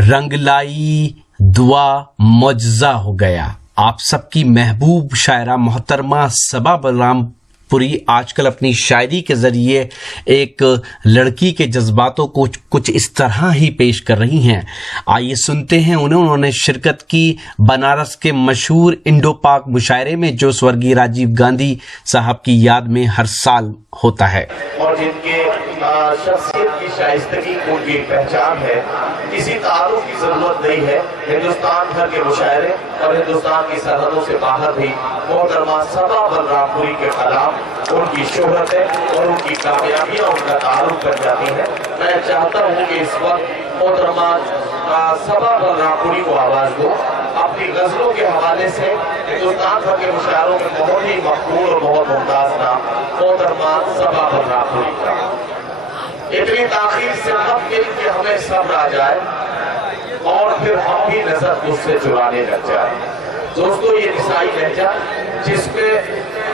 रंग लाई दुआ मुअज्जा हो गया। आप सबकी महबूब शायरा मोहतरमा सबा बलरामपुरी आजकल अपनी शायरी के ज़रिए एक लड़की के जज्बातों को कुछ इस तरह ही पेश कर रही हैं। आइए सुनते हैं उन्होंने शिरकत की बनारस के मशहूर इंडो पाक मुशायरे में जो स्वर्गीय राजीव गांधी साहब की याद में हर साल होता है और जिनके शख्सियत की शाइस्तगी उनकी पहचान है। किसी तारुफ की जरूरत नहीं है। हिंदुस्तान भर के मुशायरे और हिंदुस्तान की सरहदों से बाहर भी मोहतरमा सबा बलरामपुरी के खिलाफ उनकी शोहरतें और उनकी कामयाबियां उनका तारुफ कर जाती है। मैं चाहता हूँ कि इस वक्त मोहतरमा सबा बलरामपुरी को आवाज दो। अपनी गजलों के हवाले से हिंदुस्तान भर के मुशायरों में बहुत ही मकबूल और बहुत मुमताज नाम मोहतरमा सबा बलरामपुरी का। इतनी ताखीर से मत मिल कि हमें सब्र आ जाए और फिर हम भी नजर उससे चुराने लग जाए। दोस्तों, ये निसाई लहजा जिसमें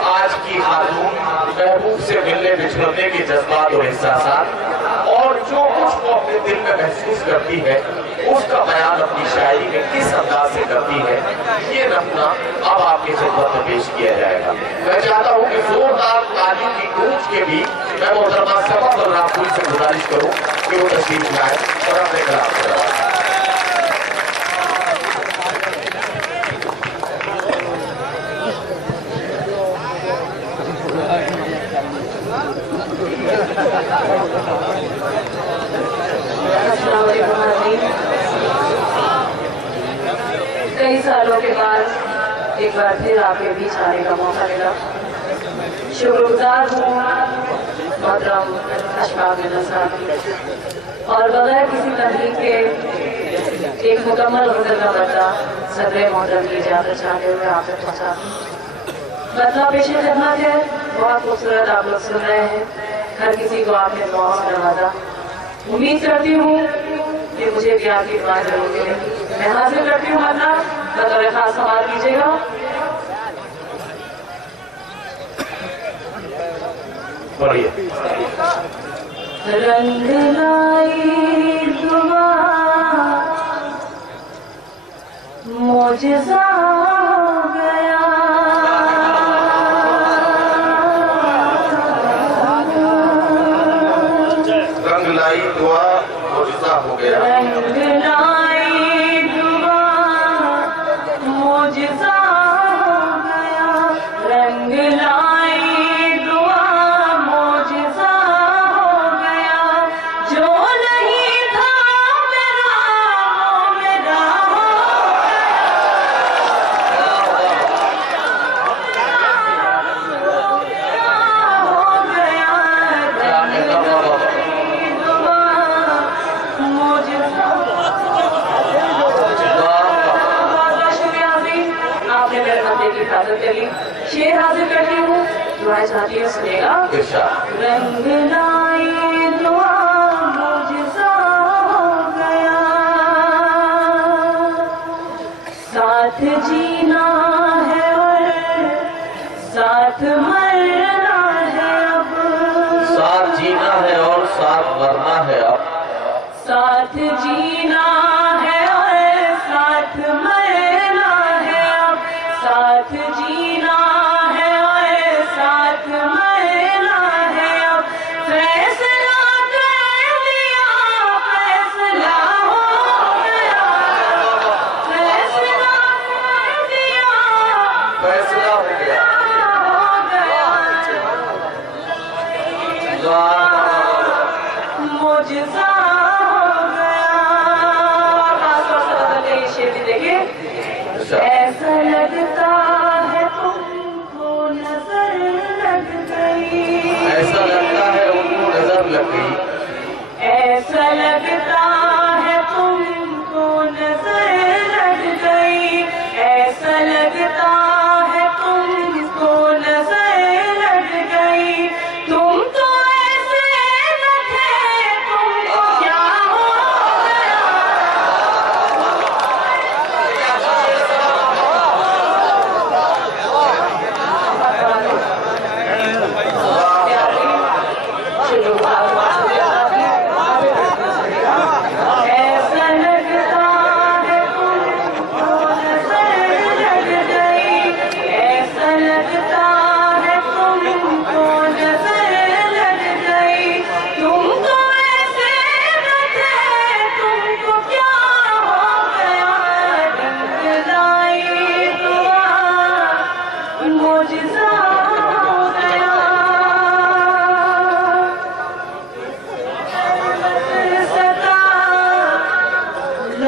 आज की खातून महबूब से मिलने बिछड़ने के जज्बात और एहसासात और जो कुछ वो अपने दिल में महसूस करती है उसका बयान अपनी शायरी में किस अंदाज से करती है, ये नमूना अब आपके खिदमत में पेश किया जाएगा। मैं चाहता हूँ कि जोरदार ताली की गूंज के भी मैं मोहतरमा सबा बलरामपुरी से गुजारिश करूँ कि वो तशरीफ लाए और अपने कलाम करवाएं। कई सालों के बाद एक बार फिर आपके बीच आने का मौका मिला। शुक्रगुजार हूँ मोहतरम अशफाक साहब और बगैर किसी तकलीफ के एक मुकम्मल गज़ल का बदला सदर मोहतरम की इजाज़त चाहते हुए आप तक पहुँचा। बदला पेश खिदमत है, बहुत खूबसूरत आप लोग सुन रहे हैं। हर किसी को आपने बहुत नवाजा। उम्मीद करती हूँ कि मुझे भी आपकी दुआ जरूर मिलेगी। मैं हाजिर करती हूँ वरना बतौर खास सवाल कीजिएगा। रंग लाई दुआ मुअज्जा हो गया, रंग लाई दुआ मुअज्जा हो गया। रंग लाई दुआ मुअज्जा हो गया, रंग लाई दुआ मुअज्जा हो गया। जो नहीं था मेरा वो मेरा हो गया। शेर हाजिर करती हूँ, दुआएं चाहती हूँ, सुनेगा। रंग लाई दुआ मुअज्जा हो गया, साथ जीना है और साथ मरना है अब, साथ जीना है और साथ मरना है अब, साथ जीना है और साथ मरना है अब, साथ जीना है और साथ मरना है अब। फैसला कर लिया, फैसला हो गया, फैसला कर दिया, फैसला हो गया। मुअज्जा हो गया।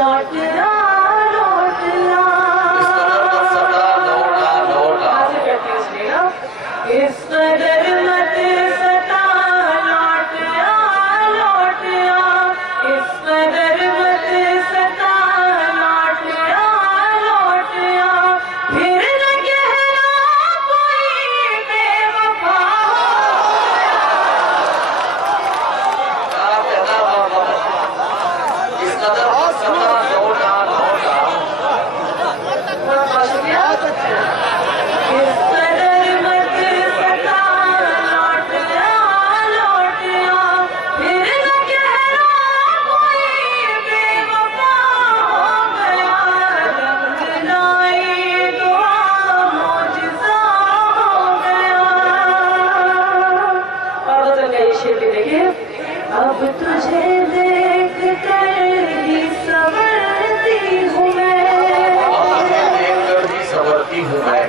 लौट आ लौट आ। इस कदर मत सता लौटा लौटा। हाजिर करती हूँ सुनिएगा। इस कदर मत सता लौट आ लौट आ। इस कदर मत सता लौट आ लौट आ। फिर न कहना कोई बेवफा हो गया। इस कदर मत सता लौटा लौटा। बहुत शुक्रिया। इस कदर मत सता लौट आ लौट आ। फिर न कहना कोई बेवफा हो गया। रंग लाई दुआ मौजज़ा हो गया। और गज़ल का ये शेर भी देखिए। अब तुझे देख कर ही संवरती हूँ मैं। देखकर ही संवरती हूँ मैं।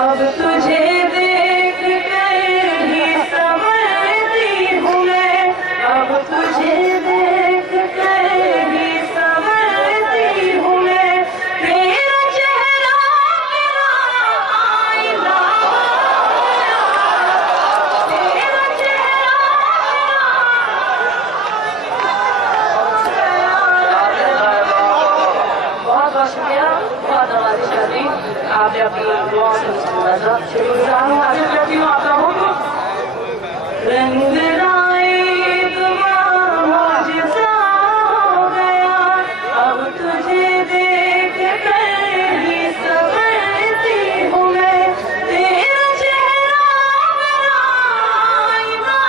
अब तुझे देख कर ही संवरती हूँ मैं। अब तुझे देख कर ही संवरती हूँ मैं। तेरा चेहरा मेरा आईना हो गया। तेरा चेहरा बहुत बहुत शुक्रिया। बहुत नवाजिश करती आपने अपनी दुआ से मुझे नवाजा। शुक्रगुजार हूँ। हाजिर करती हूँ आपका हुक्म। रंग लाए दुआ मौजज़ा हो गया। अब तुझे देख कर ही संवरती हूँ मैं। तेरा चेहरा मेरा आईना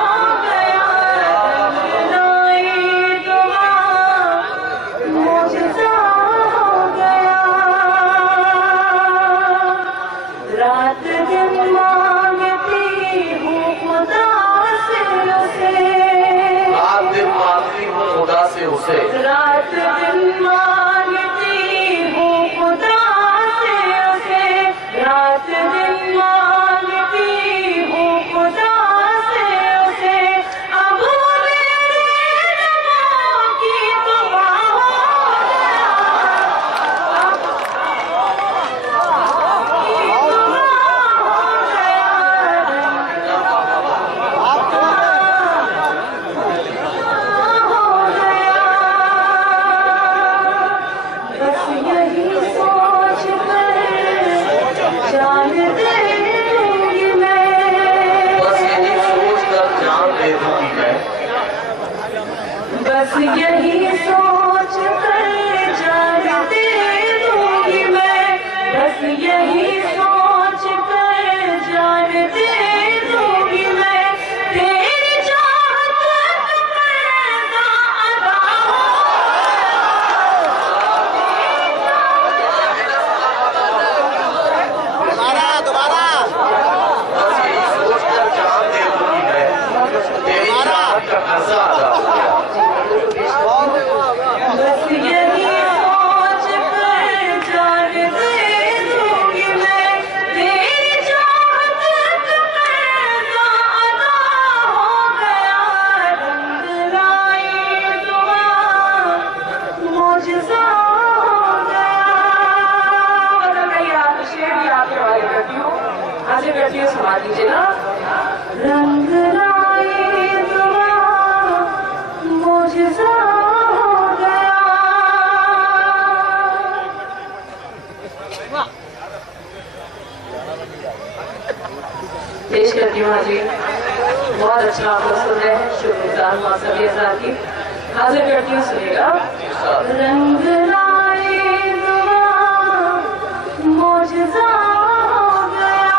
हो गया। रंग लाए दुआ मौजज़ा हो गया। रात दिन मांगती हूँ खुदा से उसे। रात दिन मांगती हूँ खुदा से उसे। रात दिन मांगती हूँ खुदा से उसे। रात दिन मांगती हूँ खुदा से उसे। अब वो मेरे लबों की दुआ हो गया। अब बस यही सोच कर जान दे दूंगी मैं। बस यही सोच कर जान दे दूंगी मैं। बस यही सोच कर जान दे दूंगी मैं। बस यही सोच कर जान दे दूंगी मैं। तेरी चाहत का पर्दा अदा बस यही सोच कर जान दे दूंगी मैं। तेरी चाहत का कर्जा अदा हो गया। बस यही सोच कर जान दे दूंगी मैं। तेरी चाहत का पर्दा अदा हो गया। रंग लाई दुआ मौजज़ा हो गया। मतलब मैं ये शेर भी आपके हवाले करती हूँ। हाजिर करती हूँ, सुना दीजिएगा। रंग लाई दुआ मौजज़ा हो गया। पेश करती हूँ हाजी। बहुत अच्छा आप लोग सुन रहे हैं। शुक्रगुजार हूँ आप सभी हज़रात की। हाजिर करती हूँ, सुनिएगा। रंग लाए दुआ मौजज़ा हो गया।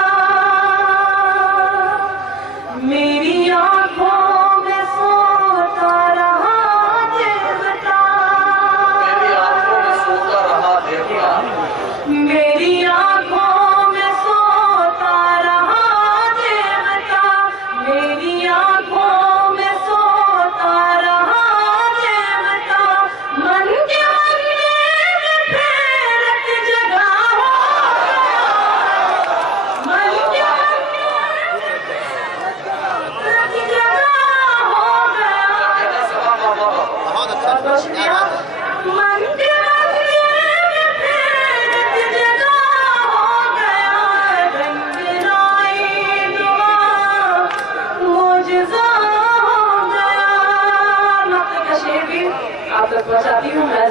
मेरी आँखों में सोता रहा देवता। मेरी आंखों में सोता रहा देवता। मेरी आँखों में सोता रहा देवता। मेरी आँखों में सोता रहा देवता। मन के पहुंचाती हूँ मैं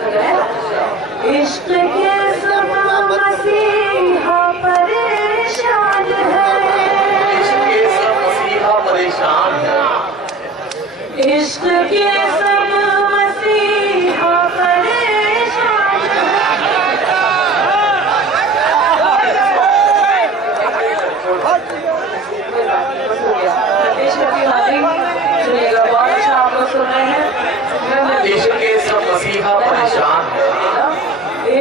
इश्क के सब मसीहा परेशान है, इश्क के सब मसीहा परेशान है, इश्क के सब मसीहा परेशान सुनिएगा, बहुत अच्छा आप लोग सुन रहे हैं। इश्क के सब मसीहा परेशान है,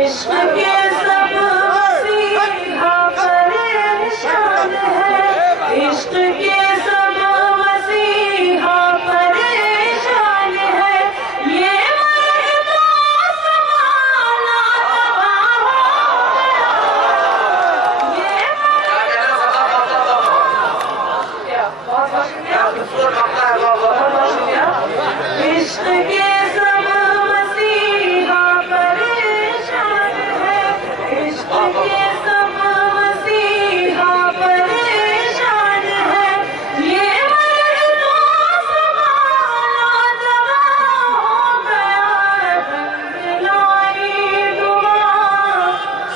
इश्क के सब मसीहा परेशान है, इश्क के सब मसीहा परेशान है, ये मर्दा समाना ये बहुत शुक्रिया, बहुत शुक्रिया। इश्क के सब मसीहा परेशान है, इश्क के सब मसीहा परेशान है, ये मर्दा समाना जवां हो गया, रंग लाई दुआ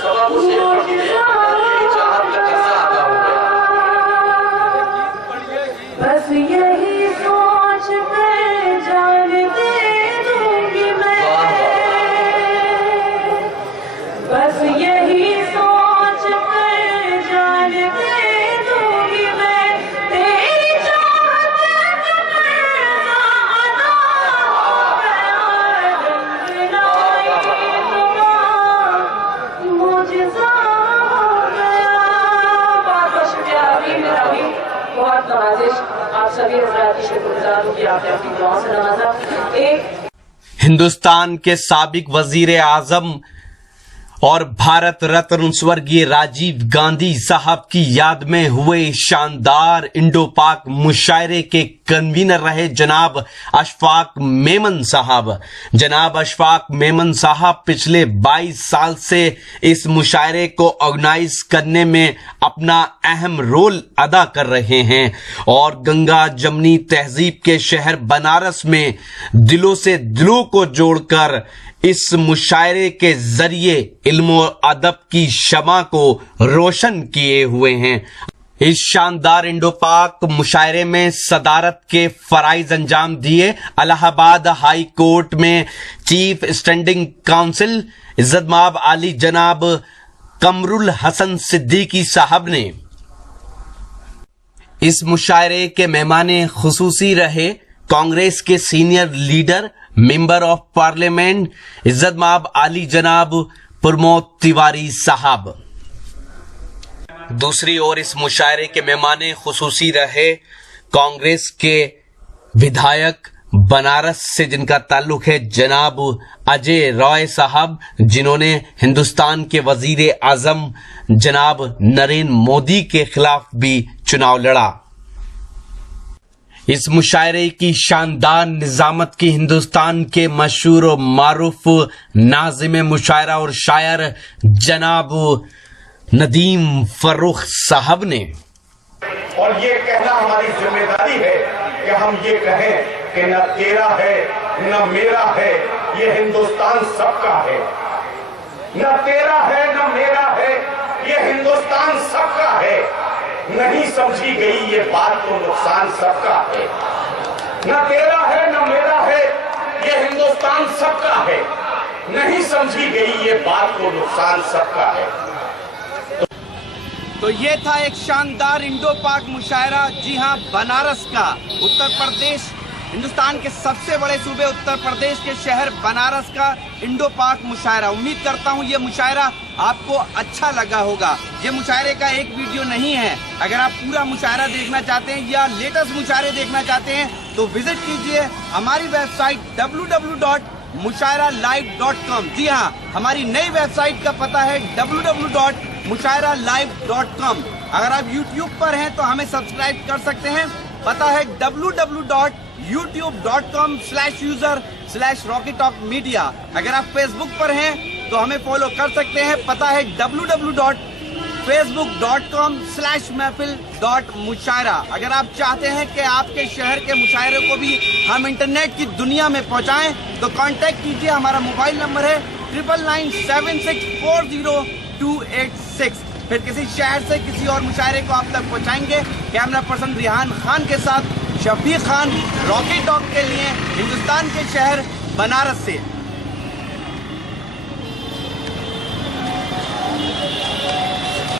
सबब उसे चाहत का किस्सा अदा हो गया। बस यही सोच कर जान दे दूंगी मैं, बस यही सोच कर जान दे दूंगी मैं, तेरी चाहत का कर्जा अदा हो गया, रंग लाई दुआ मुझसा हो गया। बहुत बहुत शुक्रिया अभी मेरा भी बहुत नवाजिश, आप सभी हजरात की शुक्रगुजार हूँ कि आपने अपनी दुआओं से नवाजा। एक हिंदुस्तान के साबिक वजीर आजम और भारत रत्न स्वर्गीय राजीव गांधी साहब की याद में हुए शानदार इंडो पाक मुशायरे के कन्वीनर रहे जनाब अशफाक मेमन साहब। जनाब अशफाक मेमन साहब पिछले 22 साल से इस मुशायरे को ऑर्गेनाइज करने में अपना अहम रोल अदा कर रहे हैं और गंगा जमनी तहजीब के शहर बनारस में दिलों से दिलों को जोड़कर इस मुशायरे के जरिए इल्म और अदब की शमा को रोशन किए हुए हैं। इस शानदार इंडो पाक मुशायरे में सदारत के फराइज अंजाम दिए इलाहाबाद हाई कोर्ट में चीफ स्टैंडिंग काउंसिल इज्जत माब आली जनाब कमरुल हसन सिद्दीकी साहब ने। इस मुशायरे के मेहमाने खुसूसी रहे कांग्रेस के senior leader member of parliament इज्जत माब आली जनाब प्रमोद तिवारी साहब। दूसरी ओर इस मुशायरे के मेहमाने खुसूसी रहे कांग्रेस के विधायक बनारस से जिनका ताल्लुक है जनाब अजय रॉय साहब, जिन्होंने हिंदुस्तान के वजीर आजम जनाब नरेंद्र मोदी के खिलाफ भी चुनाव लड़ा। इस मुशायरे की शानदार निजामत की हिंदुस्तान के मशहूर और मारूफ नाज़िम मुशायरा और शायर जनाब नदीम फर्रुख साहब ने। और ये कहना हमारी जिम्मेदारी है कि हम ये कहें कि न तेरा है न मेरा है, ये हिंदुस्तान सबका है। न तेरा है न मेरा है, ये हिंदुस्तान सबका है। नहीं समझी गई ये बात तो नुकसान सबका है। न तेरा है न मेरा है, ये हिंदुस्तान सबका है। नहीं समझी गई ये बात तो नुकसान सबका है। तो ये था एक शानदार इंडो पाक मुशायरा, जी हां, बनारस का, उत्तर प्रदेश, हिंदुस्तान के सबसे बड़े सूबे उत्तर प्रदेश के शहर बनारस का इंडो पाक मुशायरा। उम्मीद करता हूं ये मुशायरा आपको अच्छा लगा होगा। ये मुशायरे का एक वीडियो नहीं है, अगर आप पूरा मुशायरा देखना चाहते हैं या लेटेस्ट मुशायरे देखना चाहते हैं तो विजिट कीजिए हमारी वेबसाइट www.mushairalive.com। जी हाँ, हमारी नई वेबसाइट का पता है www.mushairalive.com। अगर आप YouTube पर हैं तो हमें सब्सक्राइब कर सकते हैं, पता है www.youtube.com/user www.facebook.com/Rocky Talk Media। अगर आप फेसबुक पर हैं तो हमें फॉलो कर सकते हैं, पता है www.facebook.com/महफिल.मुशायरा। अगर आप चाहते हैं कि आपके शहर के मुशायरे को भी हम इंटरनेट की दुनिया में पहुंचाएं तो कांटेक्ट कीजिए, हमारा मोबाइल नंबर है 9997640286। फिर किसी शहर से किसी और मुशायरे को आप तक पहुंचाएंगे। कैमरा पर्सन रिहान खान के साथ शफीक खान, रॉकी टॉक के लिए हिंदुस्तान के शहर बनारस से।